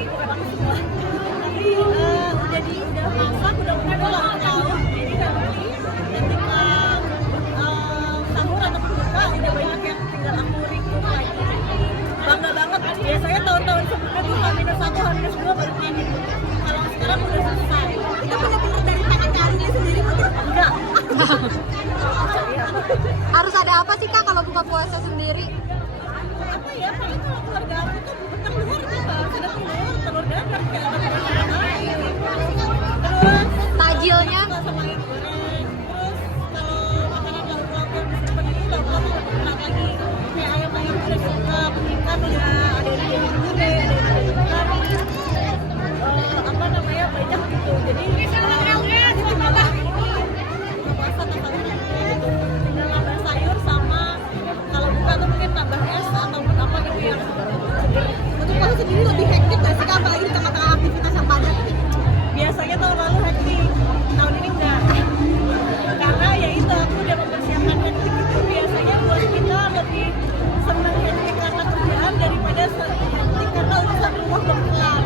sih, bukan aku semua. Tapi udah masak, udah pernah ulang tahun, jadi nanti ketika sahur atau berbuka udah banyak yang tinggal aku request lagi. Bangga banget, biasanya tahun-tahun sebelumnya tuh H-1, H-2 baru panen. Kalau sekarang udah selesai. Itu benar-benar dari tangan Kak sendiri mungkin? Enggak. Harus ada apa sih Kak kalau buka puasa sendiri? Apa ya, paling kalau keluarga aku tuh telur juga, ada telur dadar kayak ada telur lain. Terus Takjilnya? sama ayam goreng. Terus kalau makanan lauk-lauk yang disimpan itu lauk-lauk yang berat lagi. Kayak ayam-ayam udah suka, ikan udah ada yang gulai, ada yang kari. Apa namanya, banyak gitu. Jadi itu malah buka puasa tambah gitu. Tinggal nambah sayur sama kalau buka tuh mungkin tambah es ataupun apa gitu yang Untuk kamu sendiri lebih hektik gak sih Kak? Apalagi di tengah-tengah aktivitas yang padat? biasanya tahun lalu hektik, tahun ini enggak. Karena ya itu aku udah mempersiapkan hektik itu biasanya buat kita lebih senang hektik karena kerjaan daripada hektik karena urusan rumah belum kelar.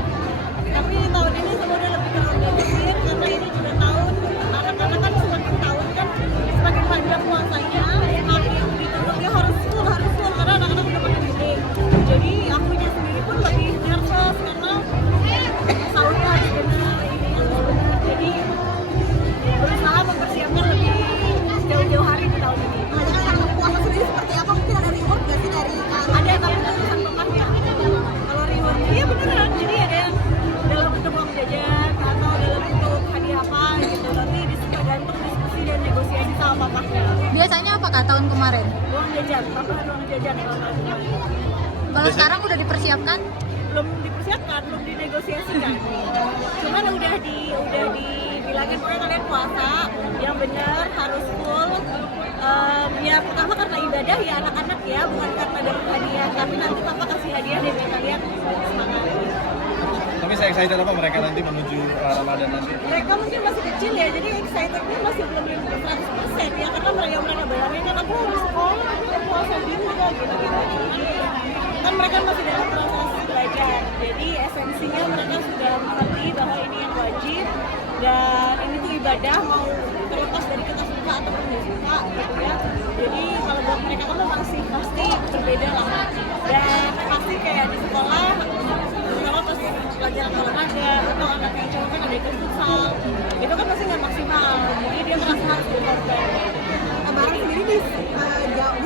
Tapi tahun ini semua udah lebih terorganisir karena ini juga tahun anak-anak kan semakin tahun kan semakin panjang puasanya, semakin dituntut dia harus full karena anak-anak udah pada gede. Jadi akunya sendiri pun lagi nervous karena sahurnya harus benar, ini harus benar. Jadi berusaha mempersiapkan lebih jauh-jauh hari di tahun ini. Nah, dengan yang puasa sendiri seperti apa? Mungkin ada reward gak sih dari Kak? Ada tapi itu urusan tempatnya. Kalau reward, iya beneran. Jadi ada yang dalam bentuk uang jajan atau dalam bentuk hadiah apa gitu. Nanti tergantung diskusi dan negosiasi sama papahnya. Biasanya apa Kak tahun kemarin? Uang jajan, papa uang jajan kalau tahun kemarin. Kalau sekarang udah dipersiapkan? Belum dipersiapkan, belum dinegosiasikan. Cuman udah dibilangin pokoknya kalian puasa yang benar harus full. Ya pertama karena ibadah ya anak-anak ya, bukan karena dapat hadiah. Tapi nanti papa kasih hadiah deh biar kalian semangat. Tapi saya excited apa mereka nanti menuju Ramadan nanti? Mereka mungkin masih kecil ya, jadi excitednya masih belum 100% ya karena mereka bayangin kan aku harus sekolah, aku harus puasa juga gitu. Kan mereka masih dalam proses belajar, jadi esensinya mereka sudah mengerti bahwa ini yang wajib dan ini tuh ibadah mau terlepas dari kita suka ataupun nggak suka gitu ya. Jadi kalau buat mereka kan masih pasti berbeda lah dan pasti kayak di sekolah terutama pas pelajaran olahraga atau anak yang cowok kan ada ikut futsal itu kan pasti nggak maksimal, jadi dia merasa harus berkorban. Lebaran sendiri di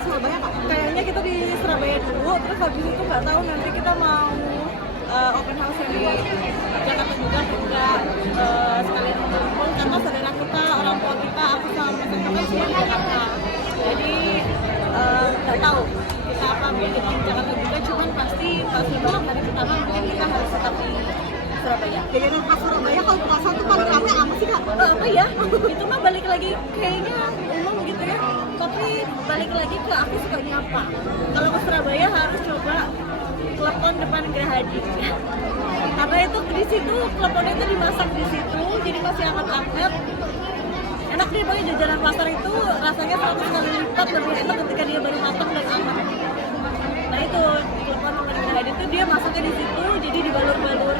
Surabaya Kak? Kayaknya kita di Surabaya dulu, terus habis itu nggak tahu nanti kita mau open house di Jakarta juga atau enggak, sekalian ngumpul karena saudara kita, orang tua kita, aku sama mas kan semua di Jakarta. Jadi nggak tahu kita apa bikin di Jakarta juga, cuman pasti pas lebaran hari pertama mungkin kita harus tetap di Surabaya. Jajanan khas Surabaya kalau puasa tuh paling rame apa sih Kak? Apa ya? Itu mah balik lagi kayaknya umum gitu ya. Tapi balik lagi ke aku sukanya apa. Kalau ke Surabaya harus coba klepon depan Gerahadi. Karena itu di situ kleponnya itu dimasak di situ, jadi masih hangat-hangat. Enak deh, pokoknya jajanan pasar itu rasanya 100 kali lipat lebih enak ketika dia baru matang dan hangat. Nah itu klepon depan Gerahadi itu dia masaknya di situ, jadi dibalur-balur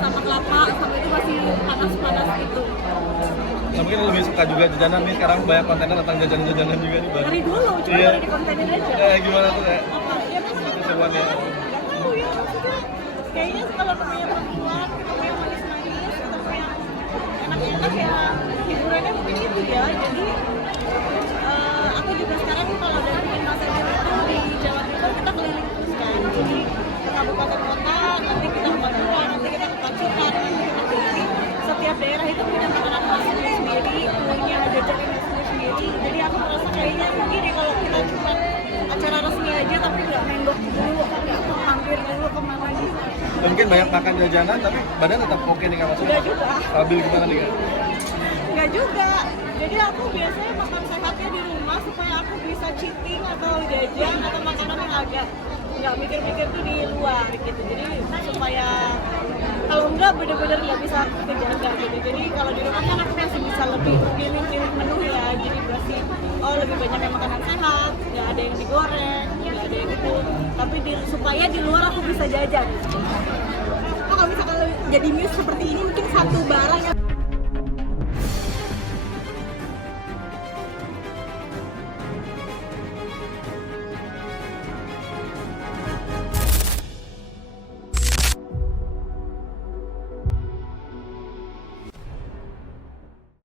sama kelapa, sama itu masih panas-panas gitu. Nah, mungkin lebih suka juga jajanan nih, sekarang banyak kontennya tentang jajanan-jajanan juga nih Bang. Dari dulu, cuma Iya. baru dikontenin aja. Gimana tuh ya? Apa? Ya memang Keseruannya. nggak tahu ya, maksudnya kayaknya kalau namanya perempuan, ketemu yang manis-manis, ketemu yang enak-enak ya hiburannya mungkin itu ya. Jadi aku juga sekarang kalau dari bikin masakan itu di Jawa Timur kita keliling terus kan. Jadi ke kabupaten kota, nanti kita ke Madura, nanti kita ke Pacitan, nanti kita keliling. Setiap daerah itu punya makanan khasnya sendiri, punya jajanan sendiri. Jadi aku merasa kayaknya begini kalau kita cuma acara resmi aja tapi nggak menggok dulu, nggak mampir dulu kemana gitu. Mungkin banyak makan jajanan tapi badan tetap oke nih Kak maksudnya. Enggak juga. Stabil gimana nih Kak? Enggak juga. Jadi aku biasanya makan sehatnya di rumah supaya aku bisa cheating atau jajan atau makanan yang agak nggak mikir-mikir tuh di luar gitu. Jadi supaya kalau enggak bener-bener nggak bisa kejaga gitu. Jadi kalau di rumah kan aku masih bisa lebih pilih-pilih menu ya. Jadi pasti lebih banyak yang makanan sehat, nggak ada yang digoreng, nggak ada yang itu. Tapi supaya di luar aku bisa jajan. Kalau misalkan jadi muse seperti ini mungkin satu barang yang